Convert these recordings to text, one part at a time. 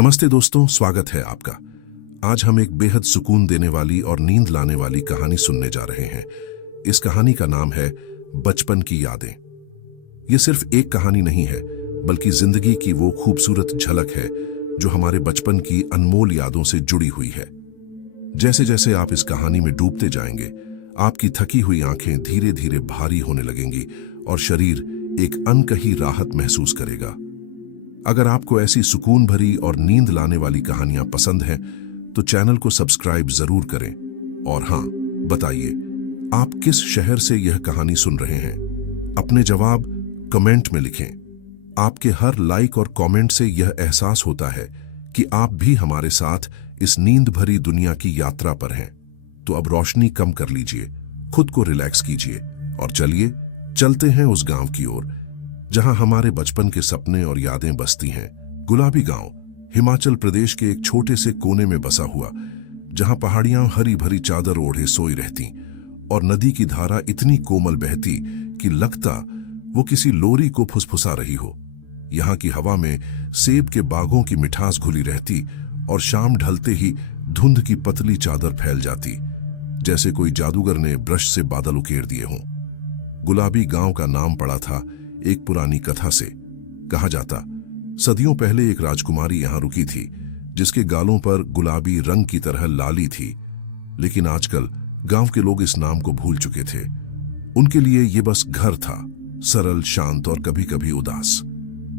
नमस्ते दोस्तों, स्वागत है आपका। आज हम एक बेहद सुकून देने वाली और नींद लाने वाली कहानी सुनने जा रहे हैं। इस कहानी का नाम है बचपन की यादें। ये सिर्फ एक कहानी नहीं है, बल्कि जिंदगी की वो खूबसूरत झलक है जो हमारे बचपन की अनमोल यादों से जुड़ी हुई है। जैसे जैसे आप इस कहानी में डूबते जाएंगे, आपकी थकी हुई आंखें धीरे धीरे भारी होने लगेंगी और शरीर एक अनकही राहत महसूस करेगा। अगर आपको ऐसी सुकून भरी और नींद लाने वाली कहानियां पसंद हैं, तो चैनल को सब्सक्राइब जरूर करें। और हाँ, बताइए आप किस शहर से यह कहानी सुन रहे हैं। अपने जवाब कमेंट में लिखें। आपके हर लाइक और कमेंट से यह एहसास होता है कि आप भी हमारे साथ इस नींद भरी दुनिया की यात्रा पर हैं। तो अब रोशनी कम कर लीजिए, खुद को रिलैक्स कीजिए और चलिए चलते हैं उस गांव की ओर जहां हमारे बचपन के सपने और यादें बसती हैं। गुलाबी गांव हिमाचल प्रदेश के एक छोटे से कोने में बसा हुआ, जहां पहाड़ियां हरी भरी चादर ओढ़े सोई रहती और नदी की धारा इतनी कोमल बहती कि लगता वो किसी लोरी को फुसफुसा रही हो। यहाँ की हवा में सेब के बागों की मिठास घुली रहती और शाम ढलते ही धुंध की पतली चादर फैल जाती, जैसे कोई जादूगर ने ब्रश से बादल उकेर दिए हों। गुलाबी गांव का नाम पड़ा था एक पुरानी कथा से। कहा जाता सदियों पहले एक राजकुमारी यहां रुकी थी, जिसके गालों पर गुलाबी रंग की तरह लाली थी। लेकिन आजकल गांव के लोग इस नाम को भूल चुके थे। उनके लिए ये बस घर था, सरल, शांत और कभी कभी उदास।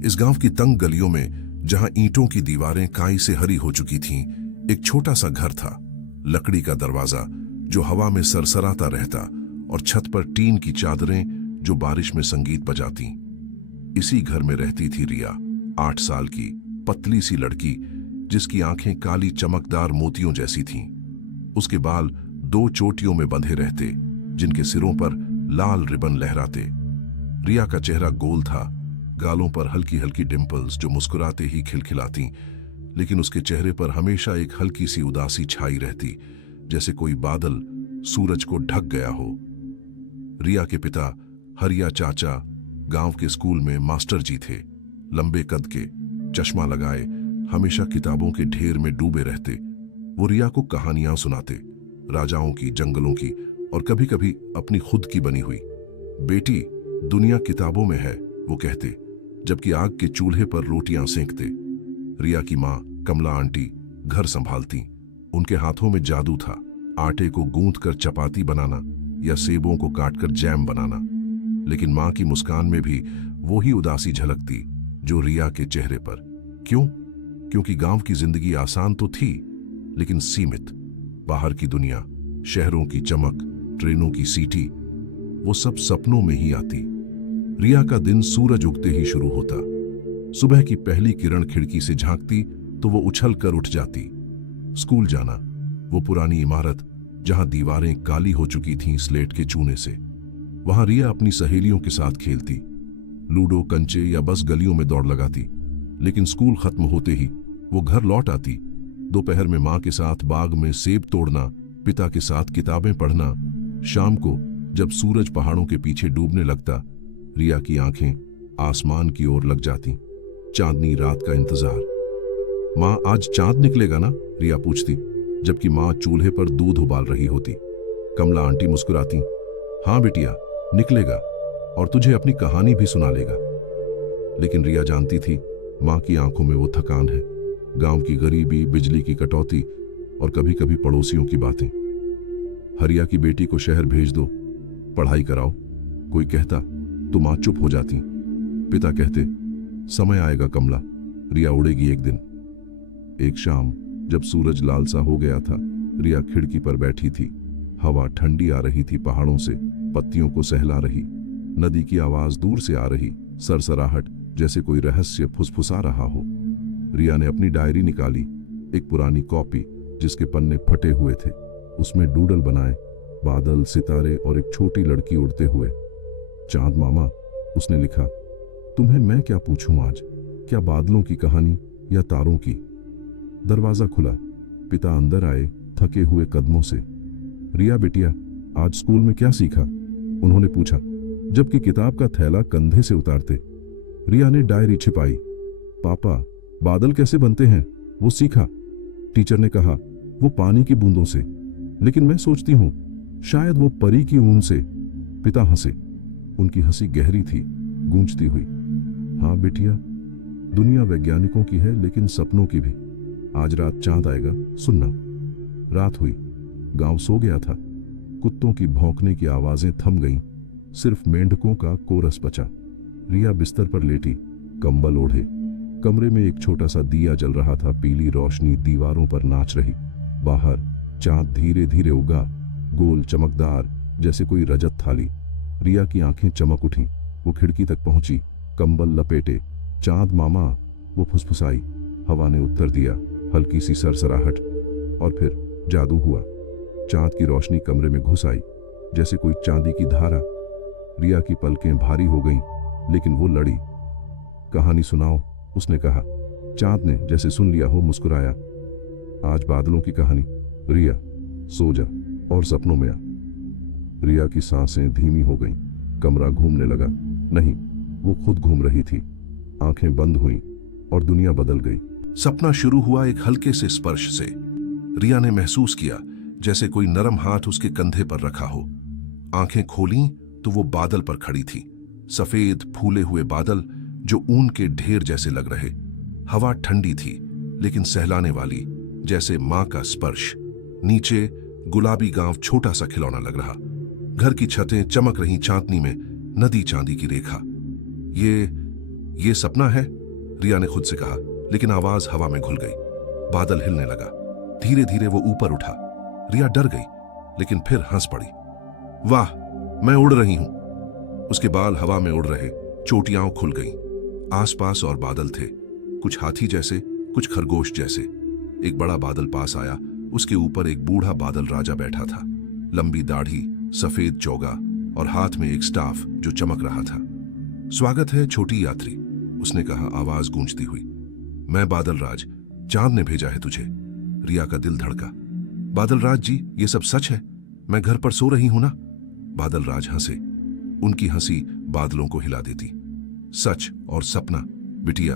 इस गांव की तंग गलियों में, जहां ईंटों की दीवारें काई से हरी हो चुकी थीं, एक छोटा सा घर था। लकड़ी का दरवाजा जो हवा में सरसराता रहता और छत पर टीन की चादरें जो बारिश में संगीत बजाती। इसी घर में रहती थी रिया, 8 साल की पतली सी लड़की, जिसकी आंखें काली चमकदार मोतियों जैसी थीं। उसके बाल 2 चोटियों में बंधे रहते, जिनके सिरों पर लाल रिबन लहराते। रिया का चेहरा गोल था, गालों पर हल्की हल्की डिंपल्स जो मुस्कुराते ही खिलखिलाती, लेकिन उसके चेहरे पर हमेशा एक हल्की सी उदासी छाई रहती, जैसे कोई बादल सूरज को ढक गया हो। रिया के पिता हरिया चाचा गांव के स्कूल में मास्टर जी थे। लंबे कद के, चश्मा लगाए, हमेशा किताबों के ढेर में डूबे रहते। वो रिया को कहानियां सुनाते, राजाओं की, जंगलों की और कभी कभी अपनी खुद की बनी हुई। बेटी, दुनिया किताबों में है, वो कहते, जबकि आग के चूल्हे पर रोटियां सेंकते। रिया की माँ कमला आंटी घर संभालती। उनके हाथों में जादू था, आटे को गूंथकर चपाती बनाना या सेबों को काटकर जैम बनाना। लेकिन मां की मुस्कान में भी वो ही उदासी झलकती जो रिया के चेहरे पर। क्यों? क्योंकि गांव की जिंदगी आसान तो थी, लेकिन सीमित। बाहर की दुनिया, शहरों की चमक, ट्रेनों की सीटी, वो सब सपनों में ही आती। रिया का दिन सूरज उगते ही शुरू होता। सुबह की पहली किरण खिड़की से झांकती तो वो उछल कर उठ जाती। स्कूल जाना, वो पुरानी इमारत जहां दीवारें काली हो चुकी थीं स्लेट के चूने से। वहां रिया अपनी सहेलियों के साथ खेलती, लूडो, कंचे या बस गलियों में दौड़ लगाती। लेकिन स्कूल खत्म होते ही वो घर लौट आती। दोपहर में मां के साथ बाग में सेब तोड़ना, पिता के साथ किताबें पढ़ना। शाम को जब सूरज पहाड़ों के पीछे डूबने लगता, रिया की आंखें आसमान की ओर लग जाती। चांदनी रात का इंतजार। मां, आज चांद निकलेगा ना? रिया पूछती, जबकि मां चूल्हे पर दूध उबाल रही होती। कमला आंटी मुस्कुराती, हाँ बिटिया, निकलेगा और तुझे अपनी कहानी भी सुना लेगा। लेकिन रिया जानती थी मां की आंखों में वो थकान है, गांव की गरीबी, बिजली की कटौती और कभी कभी पड़ोसियों की बातें। हरिया की बेटी को शहर भेज दो, पढ़ाई कराओ, कोई कहता तो मां चुप हो जाती। पिता कहते, समय आएगा कमला, रिया उड़ेगी एक दिन। एक शाम जब सूरज लाल सा हो गया था, रिया खिड़की पर बैठी थी। हवा ठंडी आ रही थी पहाड़ों से, पत्तियों को सहला रही। नदी की आवाज दूर से आ रही, सरसराहट, जैसे कोई रहस्य फुसफुसा रहा हो। रिया ने अपनी डायरी निकाली, एक पुरानी कॉपी जिसके पन्ने फटे हुए थे। उसमें डूडल बनाए, बादल, सितारे और एक छोटी लड़की उड़ते हुए। चांद मामा, उसने लिखा, तुम्हें मैं क्या पूछूं आज, क्या बादलों की कहानी या तारों की। दरवाजा खुला, पिता अंदर आए थके हुए कदमों से। रिया बेटिया, आज स्कूल में क्या सीखा? उन्होंने पूछा, जबकि किताब का थैला कंधे से उतारते। रिया ने डायरी छिपाई। पापा, बादल कैसे बनते हैं? वो सीखा। टीचर ने कहा वो पानी की बूंदों से, लेकिन मैं सोचती हूँ शायद वो परी की ऊन से। पिता हंसे। उनकी हंसी गहरी थी, गूंजती हुई। हाँ बिटिया, दुनिया वैज्ञानिकों की है लेकिन सपनों की भी। आज रात चांद आएगा, सुनना। रात हुई। गांव सो गया था। कुत्तों की भौंकने की आवाजें थम गईं। सिर्फ मेंढकों का कोरस बचा। रिया बिस्तर पर लेटी, कंबल ओढ़े। कमरे में एक छोटा सा दिया जल रहा था। पीली रोशनी दीवारों पर नाच रही। बाहर चांद धीरे धीरे उगा, गोल चमकदार, जैसे कोई रजत थाली। रिया की आंखें चमक उठी। वो खिड़की तक पहुंची, कंबल लपेटे। चांद मामा, वो फुसफुसाई। हवा ने उत्तर दिया, हल्की सी सरसराहट। और फिर जादू हुआ। चांद की रोशनी कमरे में घुस आई, जैसे कोई चांदी की धारा। रिया की पलकें भारी हो गईं, लेकिन वो लड़ी। कहानी सुनाओ, उसने कहा। चांद ने जैसे सुन लिया हो मुस्कुराया। आज बादलों की कहानी। रिया, सो जा और सपनों में आ। रिया की सांसें धीमी हो गईं। कमरा घूमने लगा। नहीं, वो खुद घूम रही थी। आंखें बंद हुईं और दुनिया बदल गई। सपना शुरू हुआ एक हल्के से स्पर्श से। रिया ने महसूस किया जैसे कोई नरम हाथ उसके कंधे पर रखा हो। आंखें खोलीं तो वो बादल पर खड़ी थी। सफेद फूले हुए बादल जो ऊन के ढेर जैसे लग रहे। हवा ठंडी थी लेकिन सहलाने वाली, जैसे मां का स्पर्श। नीचे गुलाबी गांव छोटा सा खिलौना लग रहा। घर की छतें चमक रही चांदनी में, नदी चांदी की रेखा। ये सपना है, रिया ने खुद से कहा, लेकिन आवाज हवा में घुल गई। बादल हिलने लगा। धीरे धीरे वो ऊपर उठा। रिया डर गई, लेकिन फिर हंस पड़ी। वाह, मैं उड़ रही हूं। उसके बाल हवा में उड़ रहे, चोटियां खुल गईं। आसपास और बादल थे, कुछ हाथी जैसे, कुछ खरगोश जैसे। एक बड़ा बादल पास आया। उसके ऊपर एक बूढ़ा बादल राजा बैठा था। लंबी दाढ़ी, सफेद चोगा और हाथ में एक स्टाफ जो चमक रहा था। स्वागत है छोटी यात्री, उसने कहा, आवाज गूंजती हुई। मैं बादल राज, चांद ने भेजा है तुझे। रिया का दिल धड़का। बादल राज जी, ये सब सच है? मैं घर पर सो रही हूं ना? बादल राज हंसे। उनकी हंसी बादलों को हिला देती। सच और सपना बिटिया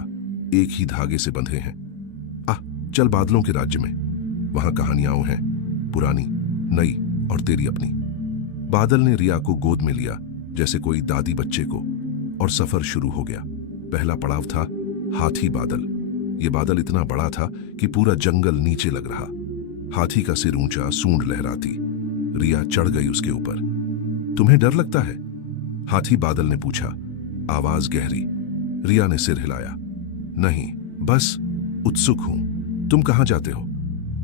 एक ही धागे से बंधे हैं। चल बादलों के राज्य में। वहां कहानियां हैं, पुरानी, नई और तेरी अपनी। बादल ने रिया को गोद में लिया, जैसे कोई दादी बच्चे को, और सफर शुरू हो गया। पहला पड़ाव था हाथी बादल। ये बादल इतना बड़ा था कि पूरा जंगल नीचे लग रहा। हाथी का सिर ऊंचा, सूंड लहराती। रिया चढ़ गई उसके ऊपर। तुम्हें डर लगता है? हाथी बादल ने पूछा, आवाज गहरी। रिया ने सिर हिलाया। नहीं, बस उत्सुक हूं। तुम कहां जाते हो?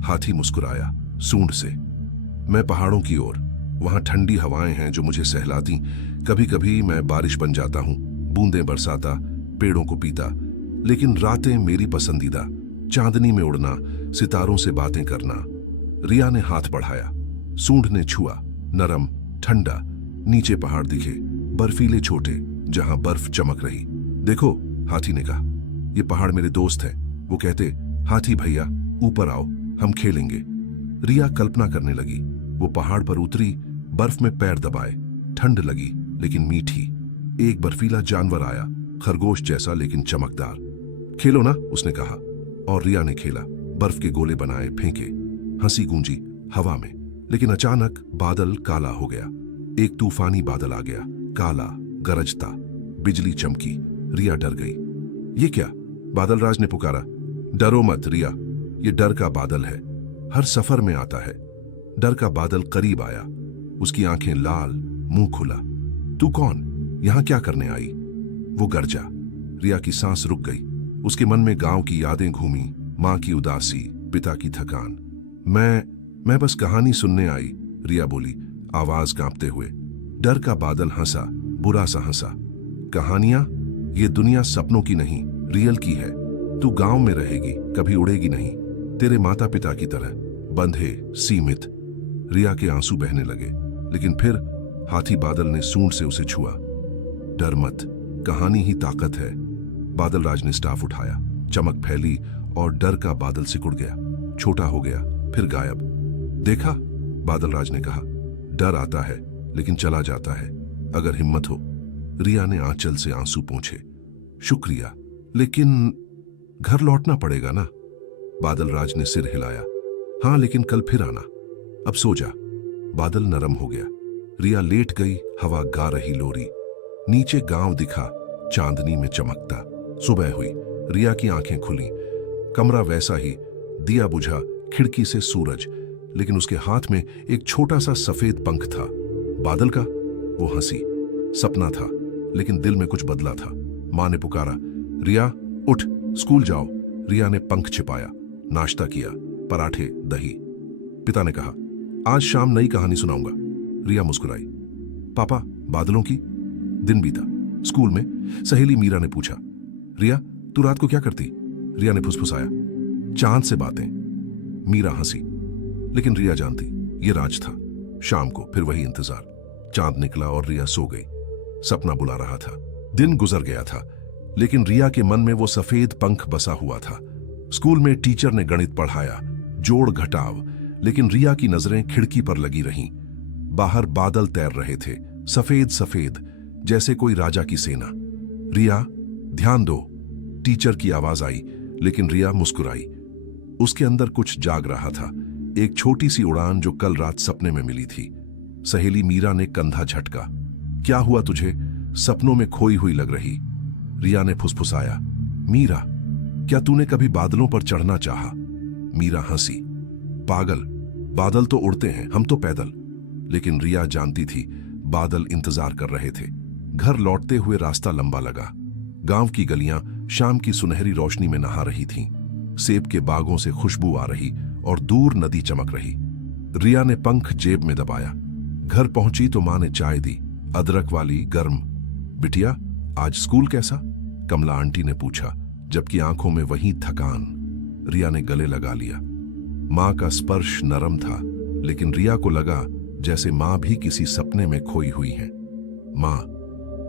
हाथी मुस्कुराया, सूंड से। मैं पहाड़ों की ओर। वहां ठंडी हवाएं हैं जो मुझे सहलाती। कभी कभी मैं बारिश बन जाता हूं, बूंदें बरसाता, पेड़ों को पीता। लेकिन रातें मेरी पसंदीदा, चांदनी में उड़ना, सितारों से बातें करना। रिया ने हाथ बढ़ाया। सूंड ने छुआ, नरम, ठंडा। नीचे पहाड़ दिखे, बर्फीले छोटे, जहां बर्फ चमक रही। देखो, हाथी ने कहा, ये पहाड़ मेरे दोस्त हैं। वो कहते, हाथी भैया ऊपर आओ, हम खेलेंगे। रिया कल्पना करने लगी। वो पहाड़ पर उतरी, बर्फ में पैर दबाए। ठंड लगी लेकिन मीठी। एक बर्फीला जानवर आया, खरगोश जैसा लेकिन चमकदार। खेलो ना, उसने कहा, और रिया ने खेला। बर्फ के गोले बनाए, फेंके। हंसी गूंजी हवा में। लेकिन अचानक बादल काला हो गया। एक तूफानी बादल आ गया, काला, गरजता। बिजली चमकी। रिया डर गई। ये क्या? बादल राज ने पुकारा। डरो मत रिया, ये डर का बादल है। हर सफर में आता है। डर का बादल करीब आया। उसकी आंखें लाल, मुंह खुला। तू कौन? यहां क्या करने आई? वो गरजा। रिया की सांस रुक गई। उसके मन में गांव की यादें घूमी, मां की उदासी, पिता की थकान। मैं बस कहानी सुनने आई, रिया बोली, आवाज कांपते हुए। डर का बादल हंसा, बुरा सा हंसा। कहानियां? ये दुनिया सपनों की नहीं, रियल की है। तू गांव में रहेगी, कभी उड़ेगी नहीं, तेरे माता पिता की तरह, बंधे, सीमित। रिया के आंसू बहने लगे, लेकिन फिर हाथी बादल ने सूंड से उसे छुआ। डर मत, कहानी ही ताकत है। बादल राज ने स्टाफ उठाया, चमक फैली और डर का बादल सिकुड़ गया, छोटा हो गया, फिर गायब। देखा? बादल राज ने कहा, डर आता है लेकिन चला जाता है, अगर हिम्मत हो। रिया ने आंचल से आंसू पोंछे। शुक्रिया, लेकिन घर लौटना पड़ेगा ना? बादल राज ने सिर हिलाया। हाँ, लेकिन कल फिर आना। अब सो जा। बादल नरम हो गया। रिया लेट गई। हवा गा रही लोरी। नीचे गांव दिखा, चांदनी में चमकता। सुबह हुई। रिया की आंखें खुली। कमरा वैसा ही। दिया बुझा, खिड़की से सूरज, लेकिन उसके हाथ में एक छोटा सा सफेद पंख था। बादल का? वो हंसी। सपना था, लेकिन दिल में कुछ बदला था। मां ने पुकारा, रिया उठ, स्कूल जाओ। रिया ने पंख छिपाया, नाश्ता किया, पराठे, दही। पिता ने कहा, आज शाम नई कहानी सुनाऊंगा। रिया मुस्कुराई। पापा, बादलों की? दिन बीता। स्कूल में सहेली मीरा ने पूछा, रिया तू रात को क्या करती? रिया ने फुसफुसाया, चांद से बातें। मीरा हंसी, लेकिन रिया जानती ये राज था। शाम को फिर वही इंतजार। चांद निकला और रिया सो गई। सपना बुला रहा था। दिन गुजर गया था, लेकिन रिया के मन में वो सफेद पंख बसा हुआ था। स्कूल में टीचर ने गणित पढ़ाया, जोड़ घटाव, लेकिन रिया की नजरें खिड़की पर लगी रहीं। बाहर बादल तैर रहे थे, सफेद सफेद, जैसे कोई राजा की सेना। रिया ध्यान दो, टीचर की आवाज आई, लेकिन रिया मुस्कुराई। उसके अंदर कुछ जाग रहा था, एक छोटी सी उड़ान जो कल रात सपने में मिली थी। सहेली मीरा ने कंधा झटका। क्या हुआ तुझे? सपनों में खोई हुई लग रही। रिया ने फुसफुसाया, मीरा क्या तूने कभी बादलों पर चढ़ना चाहा? मीरा हंसी, पागल, बादल तो उड़ते हैं, हम तो पैदल। लेकिन रिया जानती थी बादल इंतजार कर रहे थे। घर लौटते हुए रास्ता लंबा लगा। गांव की गलियां शाम की सुनहरी रोशनी में नहा रही थीं। सेब के बागों से खुशबू आ रही और दूर नदी चमक रही। रिया ने पंख जेब में दबाया। घर पहुंची तो मां ने चाय दी, अदरक वाली, गर्म। बिटिया आज स्कूल कैसा? कमला आंटी ने पूछा, जबकि आंखों में वही थकान। रिया ने गले लगा लिया। मां का स्पर्श नरम था, लेकिन रिया को लगा जैसे मां भी किसी सपने में खोई हुई है। मां,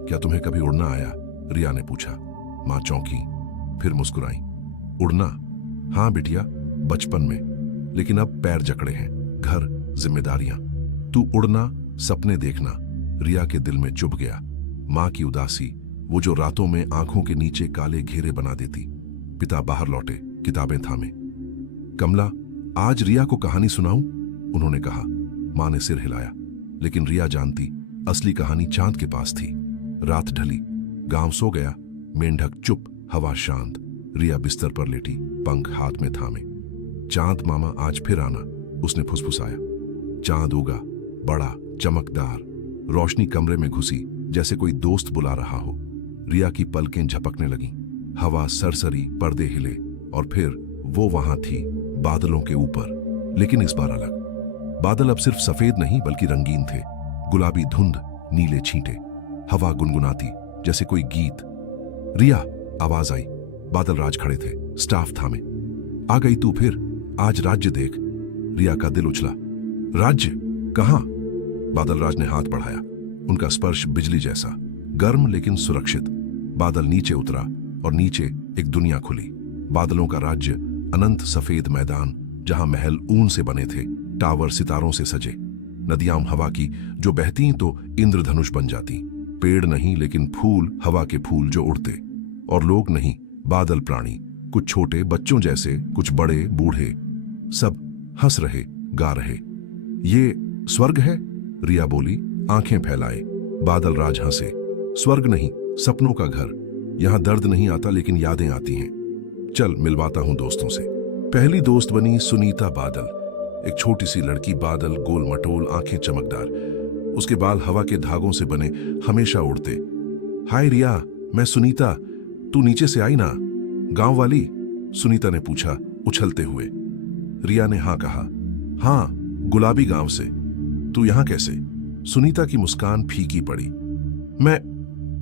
क्या तुम्हें कभी उड़ना आया? रिया ने पूछा। मां चौंकी, फिर मुस्कुराई। उड़ना? हाँ बिटिया, बचपन में, लेकिन अब पैर जकड़े हैं, घर, जिम्मेदारियां। तू उड़ना, सपने देखना। रिया के दिल में चुभ गया। मां की उदासी, वो जो रातों में आंखों के नीचे काले घेरे बना देती। पिता बाहर लौटे, किताबें थामे। कमला, आज रिया को कहानी सुनाऊं? उन्होंने कहा। मां ने सिर हिलाया, लेकिन रिया जानती असली कहानी चांद के पास थी। रात ढली, गांव सो गया, मेंढक चुप, हवा शांत। रिया बिस्तर पर लेटी, पंख हाथ में थामे। चांद मामा आज फिर आना, उसने फुसफुसाया। चांद उगा, बड़ा, चमकदार। रोशनी कमरे में घुसी, जैसे कोई दोस्त बुला रहा हो। रिया की पलकें झपकने लगीं। हवा सरसरी, पर्दे हिले, और फिर वो वहां थी, बादलों के ऊपर। लेकिन इस बार अलग। बादल अब सिर्फ सफेद नहीं बल्कि रंगीन थे। गुलाबी धुंध, नीले छींटे, हवा गुनगुनाती जैसे कोई गीत। रिया, आवाज आई। बादल राज खड़े थे, स्टाफ थामे। आ गई तू फिर? आज राज्य देख। रिया का दिल उछला। राज्य? कहां? बादल राज ने हाथ बढ़ाया। उनका स्पर्श बिजली जैसा, गर्म लेकिन सुरक्षित। बादल नीचे उतरा और नीचे एक दुनिया खुली। बादलों का राज्य, अनंत सफेद मैदान जहां महल ऊन से बने थे, टावर सितारों से सजे। नदियां हवा की जो बहती तो इंद्रधनुष बन जाती। पेड़ नहीं लेकिन फूल, हवा के फूल जो उड़ते। और लोग नहीं, बादल प्राणी, कुछ छोटे बच्चों जैसे, कुछ बड़े बूढ़े, सब हंस रहे, गा रहे। ये स्वर्ग है? रिया बोली, आंखें फैलाए। बादल राज हंसे। स्वर्ग नहीं, सपनों का घर। यहां दर्द नहीं आता लेकिन यादें आती हैं। चल मिलवाता हूं दोस्तों से। पहली दोस्त बनी सुनीता बादल। एक छोटी सी लड़की, बादल, गोल मटोल, आंखें चमकदार। उसके बाल हवा के धागों से बने, हमेशा उड़ते। हाय रिया, मैं सुनीता, तू नीचे से आई ना? गांव वाली? सुनीता ने पूछा, उछलते हुए। रिया ने हाँ कहा। हाँ, गुलाबी गांव से। तू यहां कैसे? सुनीता की मुस्कान फीकी पड़ी। मैं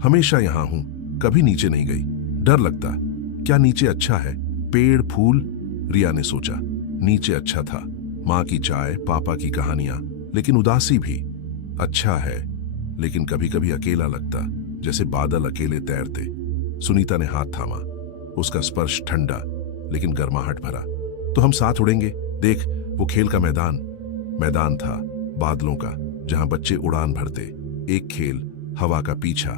हमेशा यहां हूं, कभी नीचे नहीं गई। डर लगता। क्या नीचे अच्छा है? पेड़, फूल? रिया ने सोचा। नीचे अच्छा था, मां की चाय, पापा की कहानियां, लेकिन उदासी भी। अच्छा है, लेकिन कभी कभी अकेला लगता, जैसे बादल अकेले तैरते। सुनीता ने हाथ थामा। उसका स्पर्श ठंडा लेकिन गर्माहट भरा। तो हम साथ उड़ेंगे, देख वो खेल का मैदान था, बादलों का, जहां बच्चे उड़ान भरते। एक खेल, हवा का पीछा,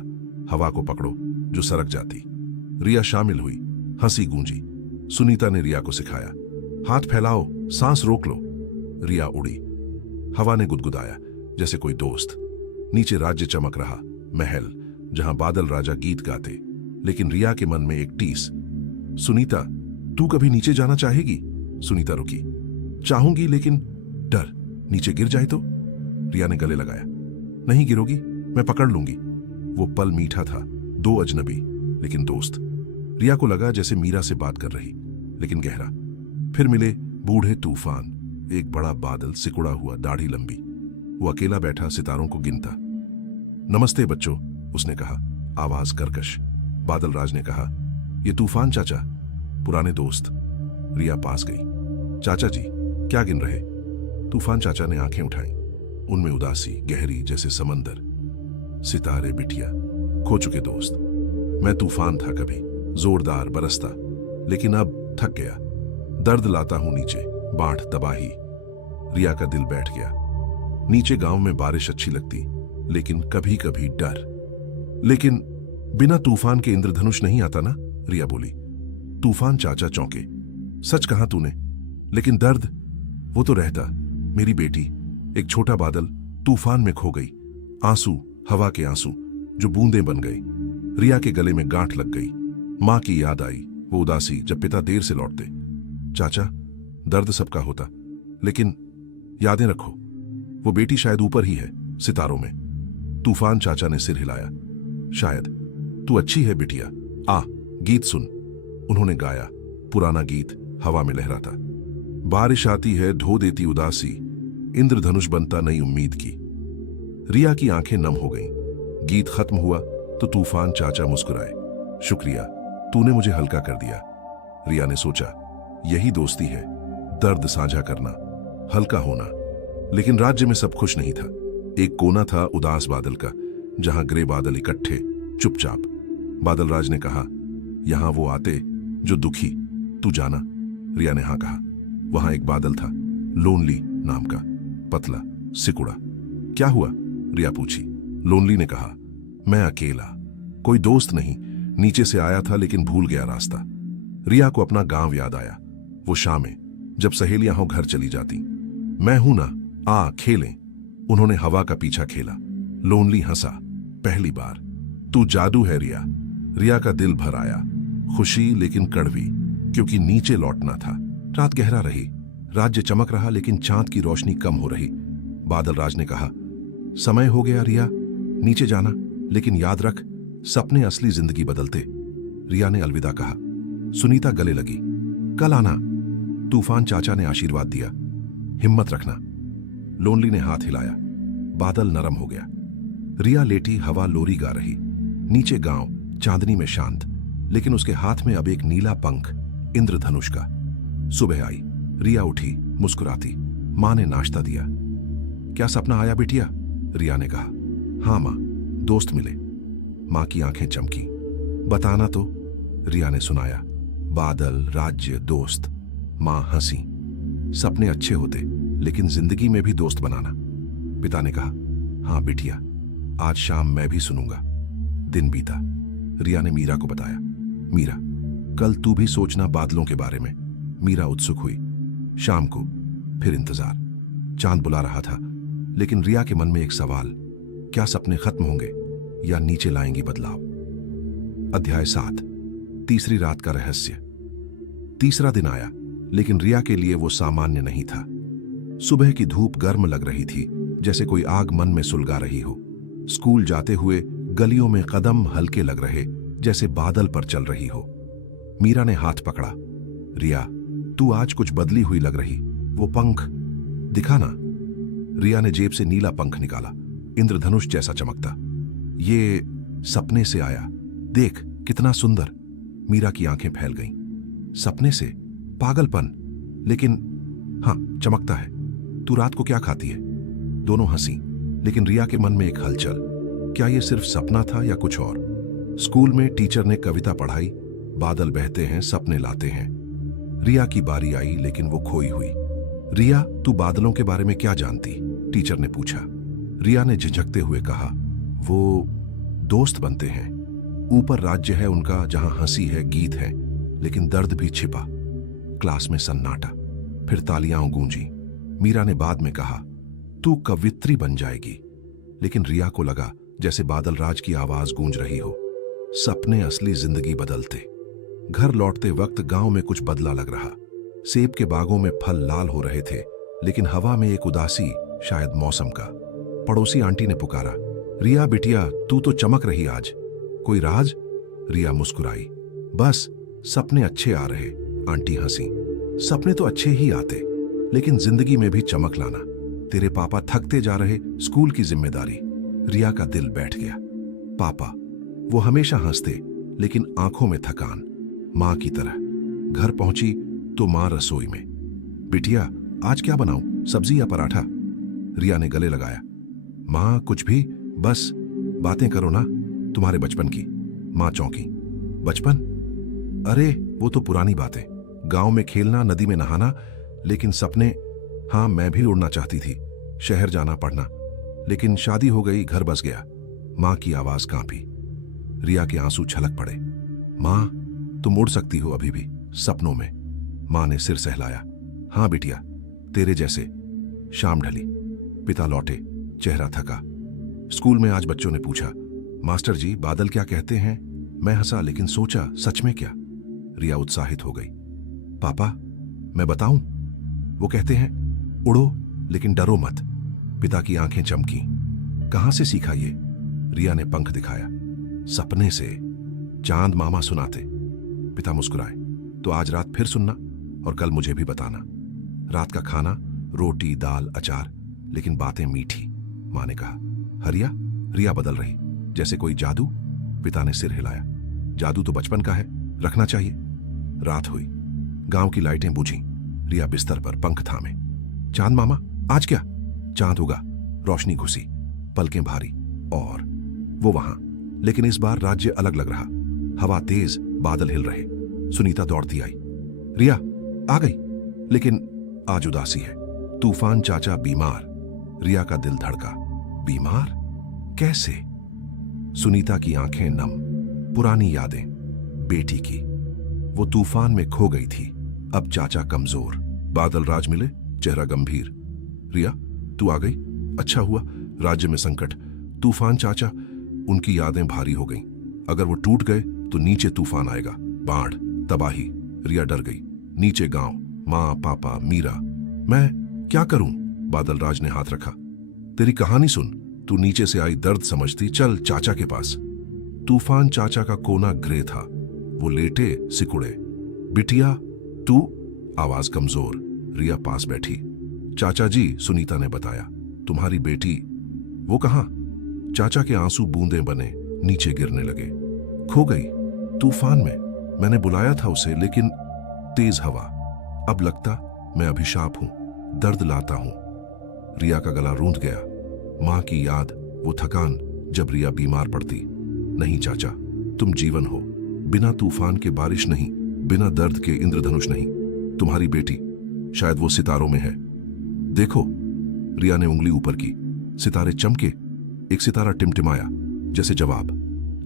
हवा को पकड़ो जो सरक जाती। रिया शामिल हुई, हंसी गूंजी। सुनीता ने रिया को सिखाया, हाथ फैलाओ, सांस रोक लो। रिया उड़ी। हवा ने गुदगुदाया जैसे कोई दोस्त। नीचे राज्य चमक रहा, महल जहां बादल राजा गीत गाते। लेकिन रिया के मन में एक टीस। सुनीता, तू कभी नीचे जाना चाहेगी? सुनीता रुकी। चाहूंगी, लेकिन डर, नीचे गिर जाए तो? रिया ने गले लगाया। नहीं गिरोगी, मैं पकड़ लूंगी। वो पल मीठा था, दो अजनबी लेकिन दोस्त। रिया को लगा जैसे मीरा से बात कर रही, लेकिन गहरा। फिर मिले बूढ़े तूफान, एक बड़ा बादल सिकुड़ा हुआ, दाढ़ी लंबी। वो अकेला बैठा सितारों को गिनता। नमस्ते बच्चों, उसने कहा, आवाज करकश। बादल राज ने कहा, ये तूफान चाचा, पुराने दोस्त। रिया पास गई। चाचा जी, क्या गिन रहे? तूफान चाचा ने आंखें उठाई। उनमें उदासी गहरी जैसे समंदर। सितारे, बिटिया, खो चुके दोस्त। मैं तूफान था कभी, जोरदार, बरसता, लेकिन अब थक गया। दर्द लाता हूं नीचे, बाढ़, तबाही। रिया का दिल बैठ गया। नीचे गांव में बारिश अच्छी लगती, लेकिन कभी कभी डर। लेकिन बिना तूफान के इंद्रधनुष नहीं आता ना, रिया बोली। तूफान चाचा चौंके। सच कहा तूने, लेकिन दर्द वो तो रहता। मेरी बेटी, एक छोटा बादल तूफान में खो गई। आंसू, हवा के आंसू जो बूंदें बन गई। रिया के गले में गांठ लग गई। मां की याद आई, वो उदासी जब पिता देर से लौटते। चाचा, दर्द सबका होता, लेकिन यादें रखो, वो बेटी शायद ऊपर ही है, सितारों में। तूफान चाचा ने सिर हिलाया। शायद। तू अच्छी है बिटिया, आ गीत सुन। उन्होंने गाया, पुराना गीत हवा में लहराता। बारिश आती है, धो देती उदासी, इंद्रधनुष बनता नई उम्मीद की। रिया की आंखें नम हो गईं। गीत खत्म हुआ तो तूफान चाचा मुस्कुराए। शुक्रिया, तूने मुझे हल्का कर दिया। रिया ने सोचा, यही दोस्ती है, दर्द साझा करना, हल्का होना। लेकिन राज्य में सब खुश नहीं था। एक कोना था उदास बादल का, जहां ग्रे बादल इकट्ठे, चुपचाप। बादल राज ने कहा, यहां वो आते जो दुखी, तू जाना? रिया ने हां कहा। वहां एक बादल था, लोनली नाम का, पतला, सिकुड़ा। क्या हुआ? रिया पूछी। लोनली ने कहा, मैं अकेला, कोई दोस्त नहीं। नीचे से आया था लेकिन भूल गया रास्ता। रिया को अपना गांव याद आया, वो शामें जब सहेलियां हो घर चली जाती। मैं हूं ना, आ खेलें। उन्होंने हवा का पीछा खेला। लोनली हंसा, पहली बार। तू जादू है रिया। रिया का दिल भर आया, खुशी लेकिन कड़वी, क्योंकि नीचे लौटना था। रात गहरा रही, राज्य चमक रहा, लेकिन चांद की रोशनी कम हो रही। बादल राज ने कहा, समय हो गया रिया, नीचे जाना, लेकिन याद रख, सपने असली जिंदगी बदलते। रिया ने अलविदा कहा। सुनीता गले लगी। कल आना। तूफान चाचा ने आशीर्वाद दिया। हिम्मत रखना। लोनली ने हाथ हिलाया। बादल नरम हो गया। रिया लेटी, हवा लोरी गा रही। नीचे गांव चांदनी में शांत, लेकिन उसके हाथ में अब एक नीला पंख, इंद्रधनुष का। सुबह आई। रिया उठी मुस्कुराती। मां ने नाश्ता दिया। क्या सपना आया बिटिया? रिया ने कहा। हां मां, दोस्त मिले। मां की आंखें चमकी। बताना तो? रिया ने सुनाया। बादल, राज्य, दोस्त। मां हंसी। सपने अच्छे होते, लेकिन जिंदगी में भी दोस्त बनाना। पिता ने कहा, हां बिटिया, आज शाम मैं भी सुनूंगा। दिन बीता। रिया ने मीरा को बताया। मीरा, कल तू भी सोचना बादलों के बारे में। मीरा उत्सुक हुई। शाम को फिर इंतजार। चांद बुला रहा था, लेकिन रिया के मन में एक सवाल, क्या सपने खत्म होंगे या नीचे लाएंगी बदलाव? अध्याय 7, तीसरी रात का रहस्य। तीसरा दिन आया, लेकिन रिया के लिए वो सामान्य नहीं था। सुबह की धूप गर्म लग रही थी, जैसे कोई आग मन में सुलगा रही हो। स्कूल जाते हुए गलियों में कदम हल्के लग रहे, जैसे बादल पर चल रही हो। मीरा ने हाथ पकड़ा। रिया, तू आज कुछ बदली हुई लग रही। वो पंख दिखा ना। रिया ने जेब से नीला पंख निकाला, इंद्रधनुष जैसा चमकता। ये सपने से आया, देख कितना सुंदर। मीरा की आंखें फैल गईं। सपने से? पागलपन। लेकिन हां, चमकता है। तू रात को क्या खाती है? दोनों हंसी, लेकिन रिया के मन में एक हलचल। क्या यह सिर्फ सपना था या कुछ और? स्कूल में टीचर ने कविता पढ़ाई, बादल बहते हैं, सपने लाते हैं। रिया की बारी आई, लेकिन वो खोई हुई। रिया, तू बादलों के बारे में क्या जानती? टीचर ने पूछा। रिया ने झिझकते हुए कहा, वो दोस्त बनते हैं। ऊपर राज्य है उनका, जहां हंसी है, गीत है, लेकिन दर्द भी छिपा। क्लास में सन्नाटा। फिर तालियां गूंजी। मीरा ने बाद में कहा, तू कवित्री बन जाएगी। लेकिन रिया को लगा जैसे बादल राज की आवाज गूंज रही हो। सपने असली जिंदगी बदलते। घर लौटते वक्त गांव में कुछ बदला लग रहा। सेब के बागों में फल लाल हो रहे थे, लेकिन हवा में एक उदासी, शायद मौसम का। पड़ोसी आंटी ने पुकारा, रिया बिटिया, तू तो चमक रही आज। कोई राज? रिया मुस्कुराई। बस सपने अच्छे आ रहे। आंटी हंसी। सपने तो अच्छे ही आते, लेकिन जिंदगी में भी चमक लाना। तेरे पापा थकते जा रहे, स्कूल की जिम्मेदारी। रिया का दिल बैठ गया। पापा, वो हमेशा हंसते, लेकिन आंखों में थकान, मां की तरह। घर पहुंची तो मां रसोई में। बिटिया, आज क्या बनाऊं, सब्जी या पराठा? रिया ने गले लगाया। मां, कुछ भी, बस बातें करो ना, तुम्हारे बचपन की। मां चौंकी। बचपन? अरे वो तो पुरानी बातें, गांव में खेलना, नदी में नहाना। लेकिन सपने? हाँ, मैं भी उड़ना चाहती थी, शहर जाना, पढ़ना। लेकिन शादी हो गई, घर बस गया। मां की आवाज कांपी। रिया के आंसू छलक पड़े। मां, तुम उड़ सकती हो अभी भी, सपनों में। मां ने सिर सहलाया। हां बिटिया, तेरे जैसे। शाम ढली। पिता लौटे, चेहरा थका। स्कूल में आज बच्चों ने पूछा, मास्टर जी बादल क्या कहते हैं? मैं हंसा, लेकिन सोचा, सच में क्या? रिया उत्साहित हो गई। पापा, मैं बताऊं? वो कहते हैं, उड़ो लेकिन डरो मत। पिता की आंखें चमकी। कहां से सीखा ये? रिया ने पंख दिखाया। सपने से, चांद मामा सुनाते। पिता मुस्कुराए। तो आज रात फिर सुनना, और कल मुझे भी बताना। रात का खाना, रोटी, दाल, अचार, लेकिन बातें मीठी। मां ने कहा। हरिया? रिया बदल रही, जैसे कोई जादू। पिता ने सिर हिलाया। जादू तो बचपन का है, रखना चाहिए। रात हुई। गांव की लाइटें बुझी। रिया बिस्तर पर पंख थामे। चांद मामा, आज क्या? चांद उगा, रोशनी घुसी, पलकें भारी, और वो वहां। लेकिन इस बार राज्य अलग लग रहा। हवा तेज, बादल हिल रहे। सुनीता दौड़ती आई। रिया, आ गई। लेकिन आज उदासी है। तूफान चाचा बीमार। रिया का दिल धड़का। बीमार? कैसे? सुनीता की आंखें नम। पुरानी यादें, बेटी की। वो तूफान में खो गई थी, अब चाचा कमजोर। बादल राज मिले, चेहरा गंभीर। रिया, तू आ गई, अच्छा हुआ। राज्य में संकट, तूफान चाचा। उनकी यादें भारी हो गईं। अगर वो टूट गए तो नीचे तूफान आएगा, बाढ़, तबाही। रिया डर गई। नीचे गांव, मां, पापा, मीरा। मैं क्या करूं? बादल राज ने हाथ रखा। तेरी कहानी सुन, तू नीचे से आई दर्द समझती। चल चाचा के पास। तूफान चाचा का कोना ग्रे था। वो लेटे, सिकुड़े। बिटिया, तू? आवाज कमजोर। रिया पास बैठी। चाचा जी, सुनीता ने बताया, तुम्हारी बेटी। वो कहां? चाचा के आंसू बूंदें बने, नीचे गिरने लगे। खो गई तूफान में। मैंने बुलाया था उसे, लेकिन तेज हवा। अब लगता मैं अभिशाप हूं, दर्द लाता हूं। रिया का गला रूंध गया। मां की याद, वो थकान जब रिया बीमार पड़ती। नहीं चाचा, तुम जीवन हो। बिना तूफान के बारिश नहीं, बिना दर्द के इंद्रधनुष नहीं। तुम्हारी बेटी, शायद वो सितारों में है। देखो। रिया ने उंगली ऊपर की। सितारे चमके। एक सितारा टिमटिमाया, जैसे जवाब।